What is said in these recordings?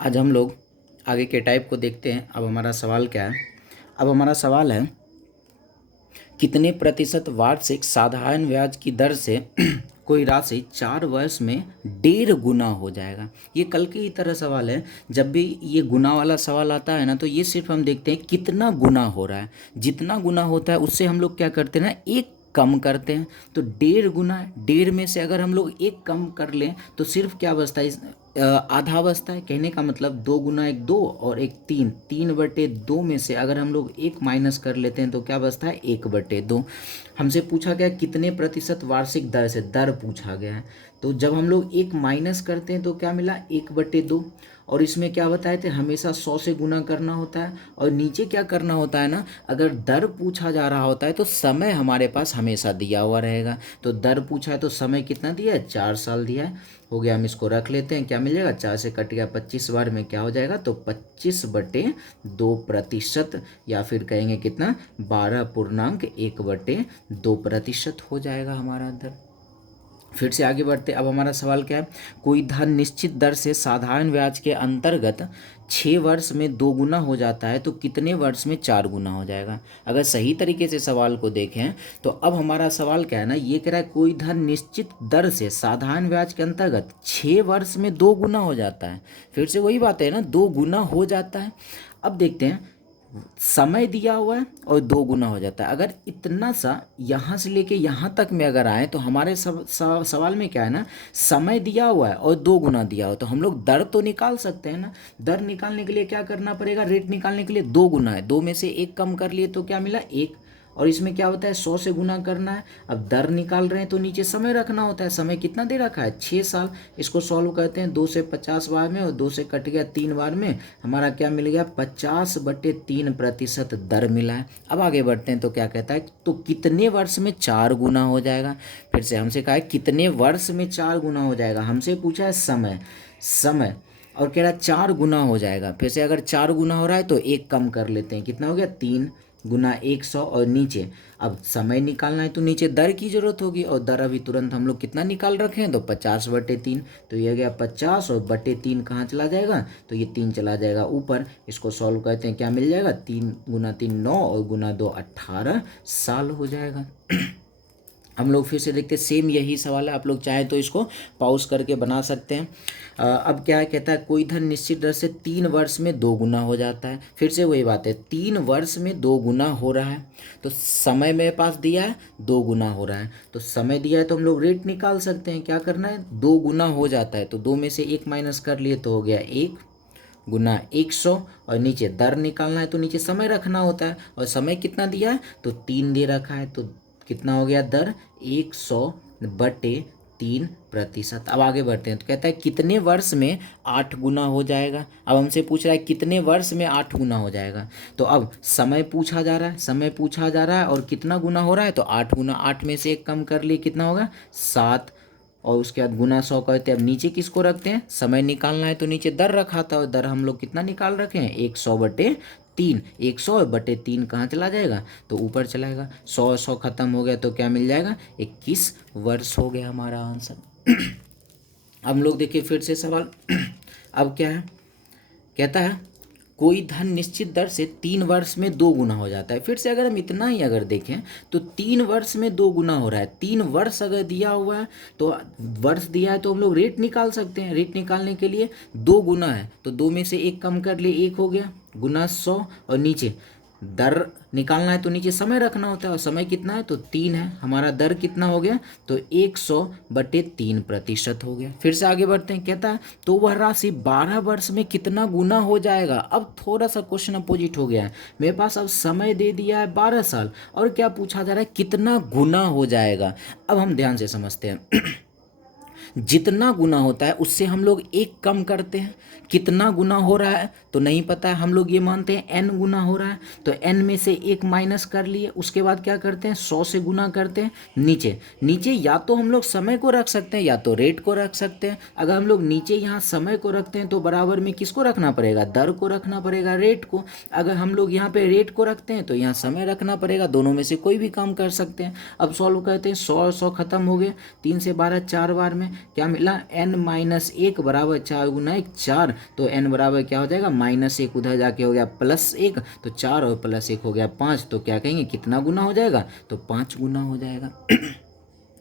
आज हम लोग आगे के टाइप को देखते हैं। अब हमारा सवाल क्या है? अब हमारा सवाल है कितने प्रतिशत वार्षिक साधारण ब्याज की दर से कोई राशि 4 वर्ष में 1.5 गुना हो जाएगा। ये कल की ही तरह सवाल है। जब भी ये गुना वाला सवाल आता है ना, तो ये सिर्फ हम देखते हैं कितना गुना हो रहा है। जितना गुना होता है उससे हम लोग क्या करते हैं ना, एक कम करते हैं। तो 1.5 गुना है, 1.5 में से अगर हम लोग एक कम कर लें तो सिर्फ क्या बचता है, आधा बचता है। कहने का मतलब 2 गुना 1 2 और 1 3, 3/2 में से अगर हम लोग एक माइनस कर लेते हैं तो क्या बचता है, 1/2। हमसे पूछा गया कितने प्रतिशत वार्षिक दर से, दर पूछा गया है। तो जब हम लोग एक माइनस करते हैं तो क्या मिला, 1/2। और इसमें क्या बताए थे, हमेशा 100 से गुना करना होता है। और नीचे क्या करना होता है ना, अगर दर पूछा जा रहा होता है तो समय हमारे पास हमेशा दिया हुआ रहेगा। तो दर पूछा है तो समय कितना दिया है, 4 साल दिया है। हो गया, हम इसको रख लेते हैं। क्या मिल जाएगा, 4 से कट गया 25 बार में क्या हो जाएगा, तो 25/2%, या फिर कहेंगे कितना, 12.1/2% हो जाएगा हमारा दर। फिर से आगे बढ़ते। अब हमारा सवाल क्या है, कोई धन निश्चित दर से साधारण ब्याज के अंतर्गत 6 वर्ष में 2 गुना हो जाता है तो कितने वर्ष में 4 गुना हो जाएगा। अगर सही तरीके से सवाल को देखें तो अब हमारा सवाल क्या है ना, ये कह रहा है कोई धन निश्चित दर से साधारण ब्याज के अंतर्गत 6 वर्ष में 2 गुना हो जाता है। फिर से वही बात है ना, 2 गुना हो जाता है। अब देखते हैं, समय दिया हुआ है और 2 गुना हो जाता है। अगर इतना सा यहाँ से लेके यहाँ तक में अगर आए तो हमारे सवाल में क्या है ना, समय दिया हुआ है और 2 गुना दिया हुआ है, तो हम लोग दर तो निकाल सकते हैं ना। दर निकालने के लिए क्या करना पड़ेगा, रेट निकालने के लिए 2 गुना है, 2 में से 1 कम कर लिए तो क्या मिला, 1। और इसमें क्या होता है, 100 से गुना करना है। अब दर निकाल रहे हैं तो नीचे समय रखना होता है। समय कितना दे रखा है, 6 साल। इसको सॉल्व करते हैं, 2 से 50 बार में और 2 से कट गया 3 बार में, हमारा क्या मिल गया, 50/3% दर मिला है। अब आगे बढ़ते हैं तो क्या कहता है, तो कितने वर्ष में 4 गुना हो जाएगा। फिर से हमसे कहा है कितने वर्ष में 4 गुना हो जाएगा। हमसे पूछा है समय और कह रहा है 4 गुना हो जाएगा। फिर से अगर 4 गुना हो रहा है तो एक कम कर लेते हैं, कितना हो गया, 3 गुना 100। और नीचे अब समय निकालना है तो नीचे दर की जरूरत होगी, और दर अभी तुरंत हम लोग कितना निकाल रखे हैं, तो 50/3। तो ये गया 50 और बटे 3 कहाँ चला जाएगा, तो ये 3 चला जाएगा ऊपर। इसको सॉल्व करते हैं, क्या मिल जाएगा, 3 गुना 3 9 और गुना 2 18 साल हो जाएगा। हम लोग फिर से देखते हैं, सेम यही सवाल है। आप लोग चाहें तो इसको पॉज करके बना सकते हैं। अब क्या है, कहता है कोई धन निश्चित दर से 3 वर्ष में 2 गुना हो जाता है। फिर से वही बात है, 3 वर्ष में 2 गुना हो रहा है। तो समय मेरे पास दिया है, 2 गुना हो रहा है। तो समय दिया है तो हम लोग रेट निकाल सकते हैं। क्या करना है, 2 गुना हो जाता है तो 2 में से 1 माइनस कर लिए तो हो गया 1 गुना 100। और नीचे दर निकालना है तो नीचे समय रखना होता है, और समय कितना दिया है, तो 3 दे रखा है। तो कितना हो गया दर, 100/3%। अब आगे बढ़ते हैं तो कहता है कितने वर्ष में 8 गुना हो जाएगा। अब हमसे पूछ रहा है कितने वर्ष में 8 गुना हो जाएगा। तो अब समय पूछा जा रहा है, समय पूछा जा रहा है और कितना गुना हो रहा है, तो 8 गुना। 8 में से 1 कम कर लिए, कितना होगा, 7। और उसके बाद गुना 100 करते हैं। अब नीचे किसको रखते हैं, समय निकालना है तो नीचे दर रखा था, और दर हम लोग कितना निकाल रखे हैं, 100/3। 100/3 कहाँ चला जाएगा, तो ऊपर चलाएगा। 100 खत्म हो गया तो क्या मिल जाएगा, 21 वर्ष हो गया हमारा आंसर। हम लोग देखिए फिर से सवाल। अब क्या है, कहता है कोई धन निश्चित दर से 3 वर्ष में 2 गुना हो जाता है। फिर से अगर हम इतना ही अगर देखें तो 3 वर्ष में 2 गुना हो रहा है। 3 वर्ष अगर दिया हुआ है तो वर्ष दिया है तो हम लोग रेट निकाल सकते हैं। रेट निकालने के लिए 2 गुना है तो 2 में से 1 कम कर लिए, 1 हो गया, गुना 100। और नीचे दर निकालना है तो नीचे समय रखना होता है, और समय कितना है, तो 3 है। हमारा दर कितना हो गया, तो 100/3% हो गया। फिर से आगे बढ़ते हैं, कहता है तो वह राशि 12 वर्ष में कितना गुना हो जाएगा। अब थोड़ा सा क्वेश्चन अपोजिट हो गया है। मेरे पास अब समय दे दिया है 12 साल, और क्या पूछा जा रहा है, कितना गुना हो जाएगा। अब हम ध्यान से समझते हैं। जितना गुना होता है उससे हम लोग 1 कम करते हैं। कितना गुना हो रहा है तो नहीं पता है, हम लोग ये मानते हैं n गुना हो रहा है, तो n में से 1 माइनस कर लिए। उसके बाद क्या करते हैं, 100 से गुना करते हैं। नीचे नीचे या तो हम लोग समय को रख सकते हैं या तो रेट को रख सकते हैं। अगर हम लोग नीचे यहाँ समय को रखते हैं तो बराबर में किसको रखना पड़ेगा, दर को रखना पड़ेगा, रेट को। अगर हम लोग यहाँ पे रेट को रखते हैं तो यहाँ समय रखना पड़ेगा। दोनों में से कोई भी काम कर सकते हैं। अब सॉल्व करते हैं, 100 100 खत्म हो गए, 3 से 12 4 बार में, क्या मिला, n-1 बराबर 4 गुना 1 4, तो n बराबर क्या हो जाएगा -1, उधर जाके हो गया +1, तो 4 और +1 हो गया 5, तो क्या कहेंगे कितना गुना हो जाएगा, तो 5 गुना हो जाएगा।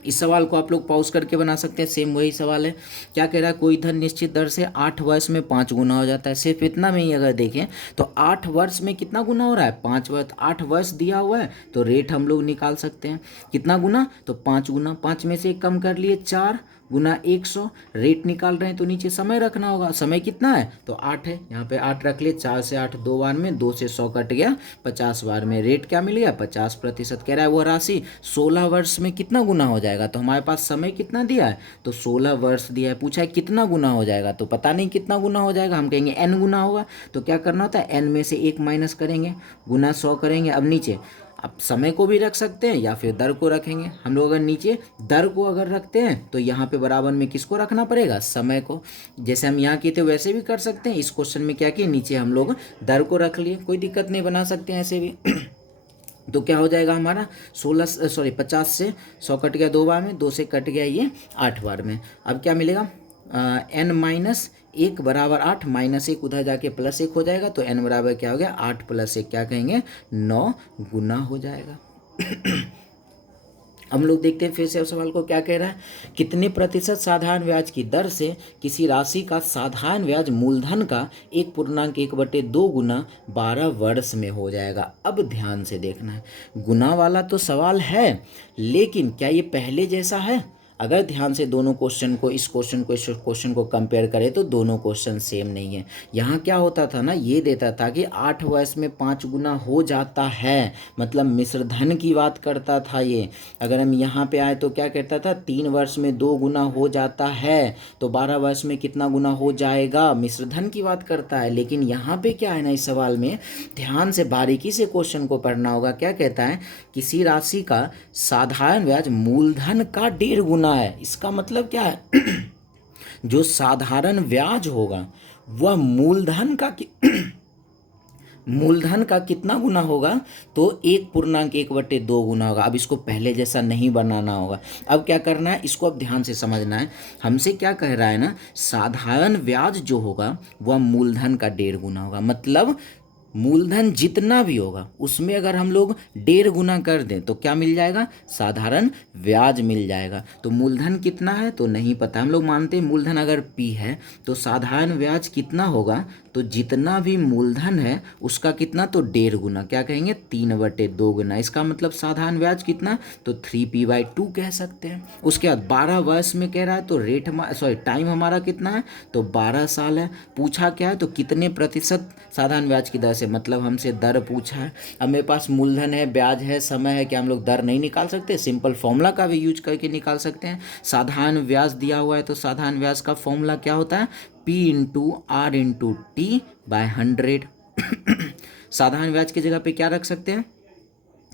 इस सवाल को आप लोग पॉज करके बना सकते हैं, सेम वही सवाल है। क्या कह रहा है, कोई धन निश्चित दर से 8 वर्ष में 5 गुना हो जाता है। सिर्फ इतना में ही अगर देखें तो 8 वर्ष में कितना गुना हो रहा है, 5 वर्ष। 8 वर्ष दिया हुआ है तो रेट हम लोग निकाल सकते हैं कितना गुना, तो 5 गुना। 5 में से 1 कम कर लिए, 4 गुना 100, रेट निकाल रहे हैं तो नीचे समय रखना होगा। समय कितना है, तो 8 है, यहाँ पे 8 रख लिए। 4 से 8 2 बार में, 2 से 100 कट गया 50 बार में, रेट क्या मिल गया 50%। कह रहा है वह राशि 16 वर्ष में कितना गुना हो जाएगा, तो हमारे पास समय कितना दिया है, तो 16 वर्ष दिया है। पूछा है कितना गुना हो जाएगा, तो पता नहीं कितना गुना हो जाएगा, हम कहेंगे n गुना होगा। तो क्या करना होता है, n में से 1 माइनस करेंगे, गुना 100 करेंगे। अब नीचे आप समय को भी रख सकते हैं या फिर दर को रखेंगे। हम लोग अगर नीचे दर को अगर रखते हैं तो यहाँ पे बराबर में किसको रखना पड़ेगा, समय को। जैसे हम यहाँ किए थे वैसे भी कर सकते हैं। इस क्वेश्चन में क्या किए, नीचे हम लोग दर को रख लिए, कोई दिक्कत नहीं, बना सकते हैं ऐसे भी। तो क्या हो जाएगा हमारा 50 से 100 कट गया 2 बार में, 2 से कट गया ये 8 बार में। अब क्या मिलेगा, n-1 बराबर 8, -1 उधर जाके +1 हो जाएगा, तो n बराबर क्या हो गया 8 + 1 क्या कहेंगे 9 गुना हो जाएगा। हम लोग देखते हैं फिर से सवाल को, क्या कह रहा है, कितने प्रतिशत साधारण ब्याज की दर से किसी राशि का साधारण ब्याज मूलधन का 1.1/2 गुना 12 वर्ष में हो जाएगा। अब ध्यान से देखना है, गुना वाला तो सवाल है, लेकिन क्या ये पहले जैसा है। अगर ध्यान से दोनों क्वेश्चन को, इस क्वेश्चन को कंपेयर करें तो दोनों क्वेश्चन सेम नहीं है। यहाँ क्या होता था ना, ये देता था कि 8 वर्ष में 5 गुना हो जाता है, मतलब मिश्र धन की बात करता था ये। अगर हम यहाँ पे आए तो क्या कहता था, 3 वर्ष में 2 गुना हो जाता है, तो 12 वर्ष में कितना गुना हो जाएगा, मिश्र धन की बात करता है। लेकिन यहाँ पे क्या है ना, इस सवाल में ध्यान से बारीकी से क्वेश्चन को पढ़ना होगा। क्या कहता है, किसी राशि का साधारण ब्याज मूलधन का 1.5 गुना है। इसका मतलब क्या है जो साधारण ब्याज होगा वह मूलधन का कितना गुना होगा, तो 1.1/2 गुना होगा। अब इसको पहले जैसा नहीं बनाना होगा। अब क्या करना है, इसको अब ध्यान से समझना है। हमसे क्या कह रहा है ना, साधारण ब्याज जो होगा वह मूलधन का 1.5 गुना होगा। मतलब मूलधन जितना भी होगा उसमें अगर हम लोग 1.5 गुना कर दें तो क्या मिल जाएगा, साधारण ब्याज मिल जाएगा। तो मूलधन कितना है तो नहीं पता, हम लोग मानते हैं मूलधन अगर P है तो साधारण ब्याज कितना होगा, तो जितना भी मूलधन है उसका कितना, तो 1.5 गुना, क्या कहेंगे 3/2 गुना। इसका मतलब साधारण ब्याज कितना, तो 3p/2 कह सकते हैं। उसके बाद 12 वर्ष में कह रहा है, तो टाइम हमारा कितना है, तो 12 साल है। पूछा क्या है, तो कितने प्रतिशत साधारण ब्याज की दर से, मतलब हमसे दर पूछा है। अब मेरे पास मूलधन है, ब्याज है, समय है, क्या हम लोग दर नहीं निकाल सकते, सिंपल फॉर्मूला का भी यूज करके निकाल सकते हैं। साधारण ब्याज दिया हुआ है तो साधारण ब्याज का फॉर्मूला क्या होता है, P/R/T/100। साधारण ब्याज की जगह पे क्या रख सकते हैं,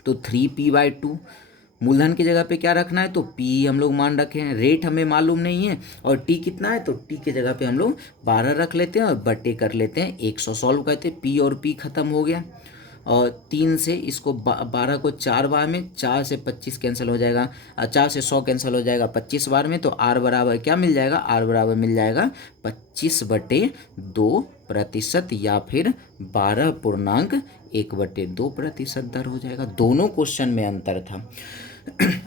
तो 3p/2। मूलधन की जगह पे क्या रखना है, तो p हम लोग मान रखे हैं। रेट हमें मालूम नहीं है और t कितना है, तो t की जगह पे हम लोग 12 रख लेते हैं और बटे कर लेते हैं 100। सॉल्व करते हैं, p और p खत्म हो गया। और 3 से इसको 12 को 4 बार में, 4 से 25 कैंसिल हो जाएगा, 4 से 100 कैंसिल हो जाएगा 25 बार में। तो r बराबर क्या मिल जाएगा, r बराबर मिल जाएगा 25/2% या फिर 12.1/2% दर हो जाएगा। दोनों क्वेश्चन में अंतर था।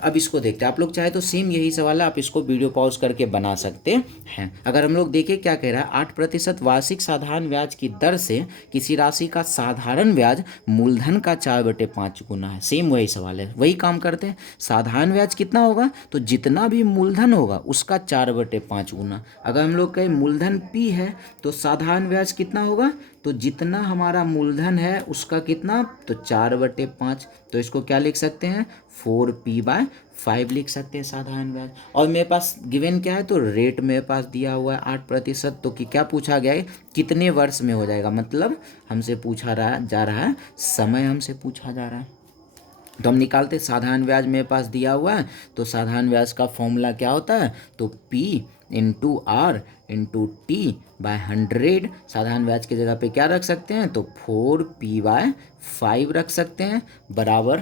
अब इसको देखते हैं, आप लोग चाहे तो सेम यही सवाल है, आप इसको वीडियो पॉज करके बना सकते हैं। अगर हम लोग देखें क्या कह रहा है, 8% वार्षिक साधारण ब्याज की दर से किसी राशि का साधारण ब्याज मूलधन का 4/5 गुना है। सेम वही सवाल है, वही काम करते हैं। साधारण ब्याज कितना होगा, तो जितना भी मूलधन होगा उसका 4/5 गुना। अगर हम लोग कहें मूलधन P है तो साधारण ब्याज कितना होगा, तो जितना हमारा मूलधन है उसका कितना, तो 4/5। तो इसको क्या लिख सकते हैं, 4p/5 लिख सकते हैं साधारण ब्याज। और मेरे पास गिवन क्या है, तो रेट मेरे पास दिया हुआ है 8%। तो कि क्या पूछा गया है, कितने वर्ष में हो जाएगा, मतलब हमसे पूछा जा रहा है समय हमसे पूछा जा रहा है। तो हम निकालते, साधारण ब्याज मेरे पास दिया हुआ है तो साधारण ब्याज का फॉर्मूला क्या होता है, तो P/R/T/100। साधारण ब्याज की जगह पे क्या रख सकते हैं, तो 4p/5 रख सकते हैं, बराबर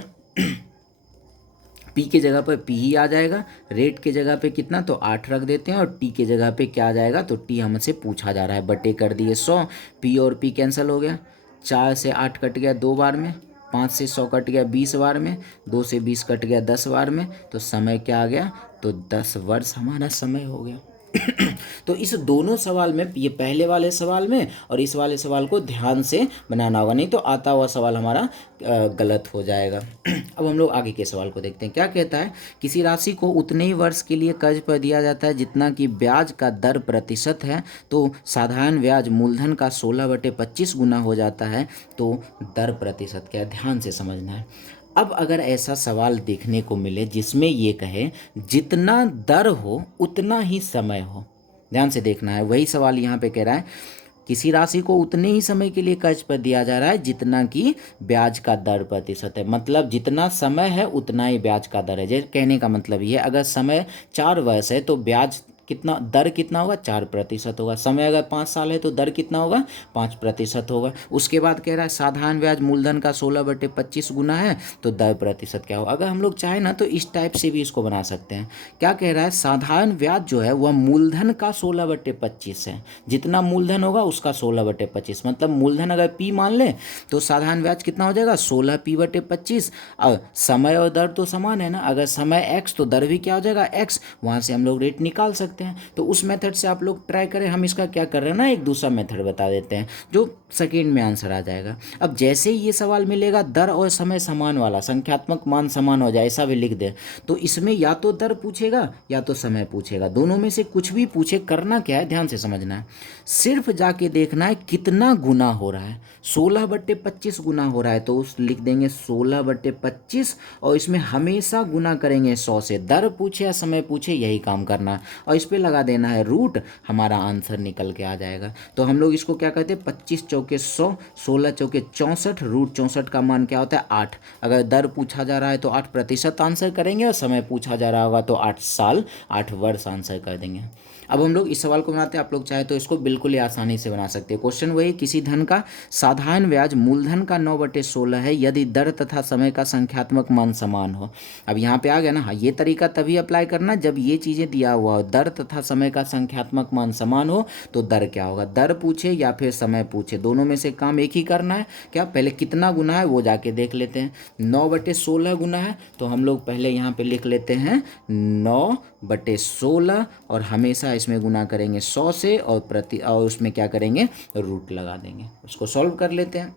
पी के जगह पर पी ही आ जाएगा, रेट के जगह पे कितना तो 8 रख देते हैं, और टी के जगह पे क्या आ जाएगा तो टी हमसे पूछा जा रहा है, बटे कर दिए 100, पी और पी कैंसिल हो गया, 4 से 8 कट गया 2 बार में, 5 से 100 कट गया 20 बार में, 2 से 20 कट गया 10 बार में, तो समय क्या आ गया तो 10 वर्ष हमारा समय हो गया। तो इस दोनों सवाल में, ये पहले वाले सवाल में और इस वाले सवाल को ध्यान से बनाना होगा, नहीं तो आता हुआ सवाल हमारा गलत हो जाएगा। अब हम लोग आगे के सवाल को देखते हैं। क्या कहता है, किसी राशि को उतने ही वर्ष के लिए कर्ज पर दिया जाता है जितना कि ब्याज का दर प्रतिशत है, तो साधारण ब्याज मूलधन का 16/25 गुना हो जाता है, तो दर प्रतिशत क्या है, ध्यान से समझना है। अब अगर ऐसा सवाल देखने को मिले जिसमें ये कहे जितना दर हो उतना ही समय हो, ध्यान से देखना है, वही सवाल यहाँ पे कह रहा है किसी राशि को उतने ही समय के लिए कर्ज पर दिया जा रहा है जितना कि ब्याज का दर प्रतिशत है, मतलब जितना समय है उतना ही ब्याज का दर है। जैसे कहने का मतलब ये है, अगर समय 4 वर्ष है तो ब्याज कितना, दर कितना होगा 4% होगा। समय अगर 5 साल है तो दर कितना होगा 5% होगा। उसके बाद कह रहा है साधारण ब्याज मूलधन का 16/25 गुना है, तो दर प्रतिशत क्या होगा। अगर हम लोग चाहें ना तो इस टाइप से भी इसको बना सकते हैं। क्या कह रहा है, साधारण ब्याज जो है वह मूलधन का 16/25 है, जितना मूलधन होगा उसका 16/25, मतलब मूलधन अगर पी मान ले तो साधारण ब्याज कितना हो जाएगा 16p/25। अब समय और दर तो समान है ना, अगर समय x तो दर भी क्या हो जाएगा x, वहाँ से हम लोग रेट निकाल सकते हैं। तो उस मेथड से आप लोग ट्राई करें, हम इसका क्या कर रहे हैं ना एक दूसरा मेथड बता देते हैं जो सेकेंड में आंसर आ जाएगा। अब जैसे ही ये सवाल मिलेगा दर और समय समान वाला, संख्यात्मक मान समान हो जाए ऐसा भी लिख दे, तो इसमें या तो दर पूछेगा या तो समय पूछेगा, दोनों में से कुछ भी पूछे, करना क्या है ध्यान से समझना है, सिर्फ जाके देखना है कितना गुना हो रहा है। 16/25 गुना हो रहा है तो उस लिख देंगे 16/25, और इसमें हमेशा गुना करेंगे 100 से। दर पूछे या समय पूछे यही काम करना है, और इस पे लगा देना है रूट, हमारा आंसर निकल के आ जाएगा। तो हम लोग इसको क्या कहते हैं 25 चौके 100, 16 चौके 64, रूट 64 का मान क्या होता है 8। अगर दर पूछा जा रहा है तो 8% आंसर करेंगे, और समय पूछा जा रहा होगा तो 8 साल 8 वर्ष आंसर कर देंगे। अब हम लोग इस सवाल को बनाते हैं, आप लोग चाहे तो इसको बिल्कुल ही आसानी से बना सकते हैं। क्वेश्चन वही, किसी धन का साधारण ब्याज मूलधन का 9/16 है यदि दर तथा समय का संख्यात्मक मान समान हो। अब यहाँ पे आ गया ना, हाँ ये तरीका तभी अप्लाई करना जब ये चीज़ें दिया हुआ हो, दर तथा समय का संख्यात्मक मान समान हो तो दर क्या होगा, दर पूछे या फिर समय पूछे, दोनों में से काम एक ही करना है। क्या पहले कितना गुना है वो जाके देख लेते हैं। 9/16 गुना है तो हम लोग पहले यहाँ पे लिख लेते हैं 9/16, और हमेशा इसमें गुना करेंगे 100 से, और उसमें क्या करेंगे रूट लगा देंगे। उसको सॉल्व कर लेते हैं।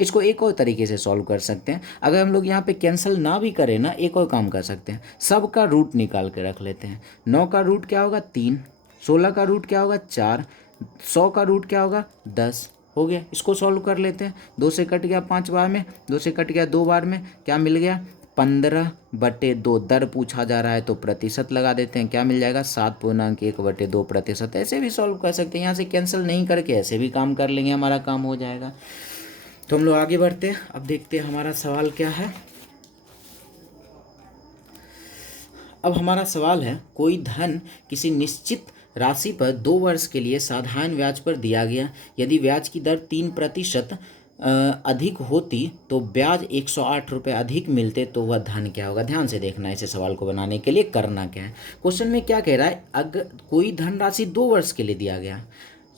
इसको एक और तरीके से सॉल्व कर सकते हैं, अगर हम लोग यहाँ पे कैंसिल ना भी करें ना, एक और काम कर सकते हैं, सब का रूट निकाल के रख लेते हैं। 9 का रूट क्या होगा 3, 16 का रूट क्या होगा 4, 100 का रूट क्या होगा 10, हो गया। इसको सॉल्व कर लेते हैं। 2 से कट गया 5 बार में, 2 से कट गया 2 बार में, क्या मिल गया 15/2। दर पूछा जा रहा है तो प्रतिशत लगा देते हैं, क्या मिल जाएगा 7.1/2%। ऐसे भी सॉल्व कर सकते हैं, यहाँ से कैंसिल नहीं करके ऐसे भी काम कर लेंगे, हमारा काम हो जाएगा। तो हम लोग आगे बढ़ते हैं, अब देखते हैं हमारा सवाल क्या है। अब हमारा सवाल है, कोई धन किसी निश्चित राशि पर 2 वर्ष के लिए साधारण ब्याज पर दिया गया, यदि ब्याज की दर 3% अधिक होती तो ब्याज 108 रुपये अधिक मिलते, तो वह धन क्या होगा। ध्यान से देखना है, इसे सवाल को बनाने के लिए करना क्या है। क्वेश्चन में क्या कह रहा है, अगर कोई धनराशि 2 वर्ष के लिए दिया गया,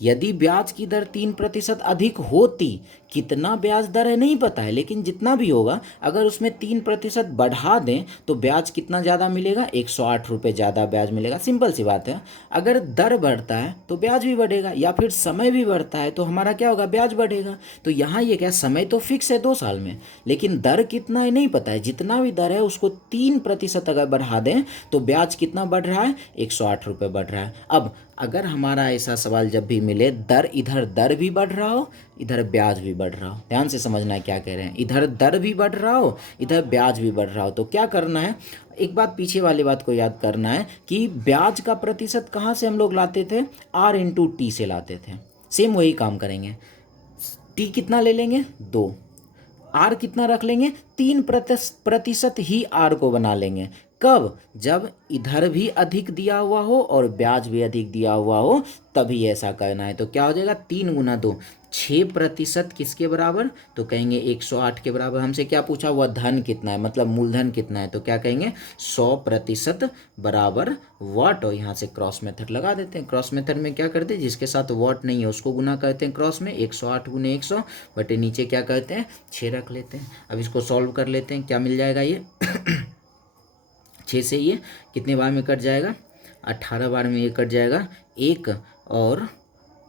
यदि ब्याज की दर 3% अधिक होती, कितना ब्याज दर है नहीं पता है, लेकिन जितना भी होगा अगर उसमें 3% बढ़ा दें तो ब्याज कितना ज़्यादा मिलेगा 108 रुपये ज़्यादा ब्याज मिलेगा। सिंपल सी बात है, अगर दर बढ़ता है तो ब्याज भी बढ़ेगा, या फिर समय भी बढ़ता है तो हमारा क्या होगा ब्याज बढ़ेगा। तो यहाँ ये क्या, समय तो फिक्स है 2 साल में, लेकिन दर कितना है नहीं पता है, जितना भी दर है उसको 3% अगर बढ़ा दें तो ब्याज कितना बढ़ रहा है 108 रुपये बढ़ रहा है। अब अगर हमारा ऐसा सवाल जब भी मिले, दर इधर दर भी बढ़ रहा हो इधर ब्याज भी बढ़ रहा हो, ध्यान से समझना है क्या कह रहे हैं, इधर दर भी बढ़ रहा हो इधर ब्याज भी बढ़ रहा हो, तो क्या करना है, एक बात पीछे वाली बात को याद करना है कि ब्याज का प्रतिशत कहाँ से हम लोग लाते थे, R/T से लाते थे। सेम वही काम करेंगे, T कितना ले लेंगे 2, R कितना रख लेंगे 3% ही R को बना लेंगे, कब? जब इधर भी अधिक दिया हुआ हो और ब्याज भी अधिक दिया हुआ हो, तभी ऐसा करना है। तो क्या हो जाएगा 3 गुना 2, 6% किसके बराबर? तो कहेंगे 108 के बराबर। हमसे क्या पूछा हुआ? धन कितना है, मतलब मूलधन कितना है। तो क्या कहेंगे 100% बराबर वाट, और यहाँ से क्रॉस मेथड लगा देते हैं। क्रॉस मेथड में क्या करते हैं, जिसके साथ वाट नहीं है उसको गुना करते हैं क्रॉस में, 108 गुने 100 बटे नीचे क्या करते हैं 6 रख लेते हैं। अब इसको सॉल्व कर लेते हैं, क्या मिल जाएगा ये 6 से ये कितने बार में कट जाएगा? 18 बार में ये कट जाएगा। एक और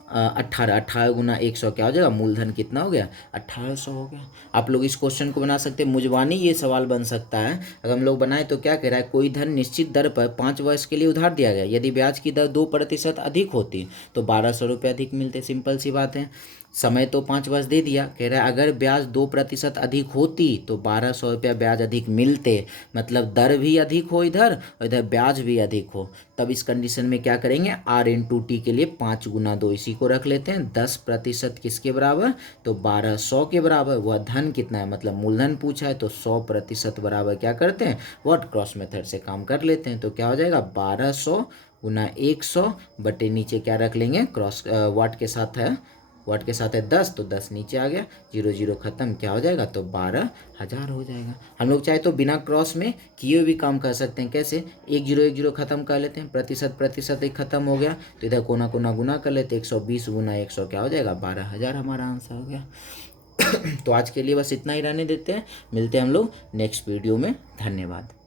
18 गुना 100 क्या हो जाएगा? मूलधन कितना हो गया? 1800 हो गया। आप लोग इस क्वेश्चन को बना सकते हैं, मुझबानी ये सवाल बन सकता है। अगर हम लोग बनाए तो क्या कह रहा है, कोई धन निश्चित दर पर 5 वर्ष के लिए उधार दिया गया, यदि ब्याज की दर 2% अधिक होती तो 1200 रुपये अधिक मिलते। सिंपल सी बात है। समय तो 5 वर्ष दे दिया, कह रहा है अगर ब्याज 2% अधिक होती तो 1200 रुपया ब्याज अधिक मिलते, मतलब दर भी अधिक हो इधर और इधर ब्याज भी अधिक हो। तब इस कंडीशन में क्या करेंगे, R/T के लिए 5 गुना 2 इसी को रख लेते हैं। 10% किसके बराबर? तो 1200 के बराबर। वह धन कितना है, मतलब मूलधन पूछा है, तो 100% बराबर क्या करते हैं, व्हाट क्रॉस मेथड से काम कर लेते हैं। तो क्या हो जाएगा 1200 गुना 100 बटे नीचे क्या रख लेंगे, क्रॉस वाट के साथ है, वाट के साथ है 10, तो 10 नीचे आ गया, 0 0 खत्म, क्या हो जाएगा, तो 12,000 हो जाएगा। हम लोग चाहे तो बिना क्रॉस में किए भी काम कर सकते हैं। कैसे? 1 0 1 0 खत्म कर लेते हैं, प्रतिशत एक खत्म हो गया, तो इधर कोना कोना गुना कर लेते हैं, 120 गुना 100 क्या हो जाएगा 12,000, हमारा आंसर हो गया। तो आज के लिए बस इतना ही रहने देते हैं, मिलते हैं हम लोग नेक्स्ट वीडियो में। धन्यवाद।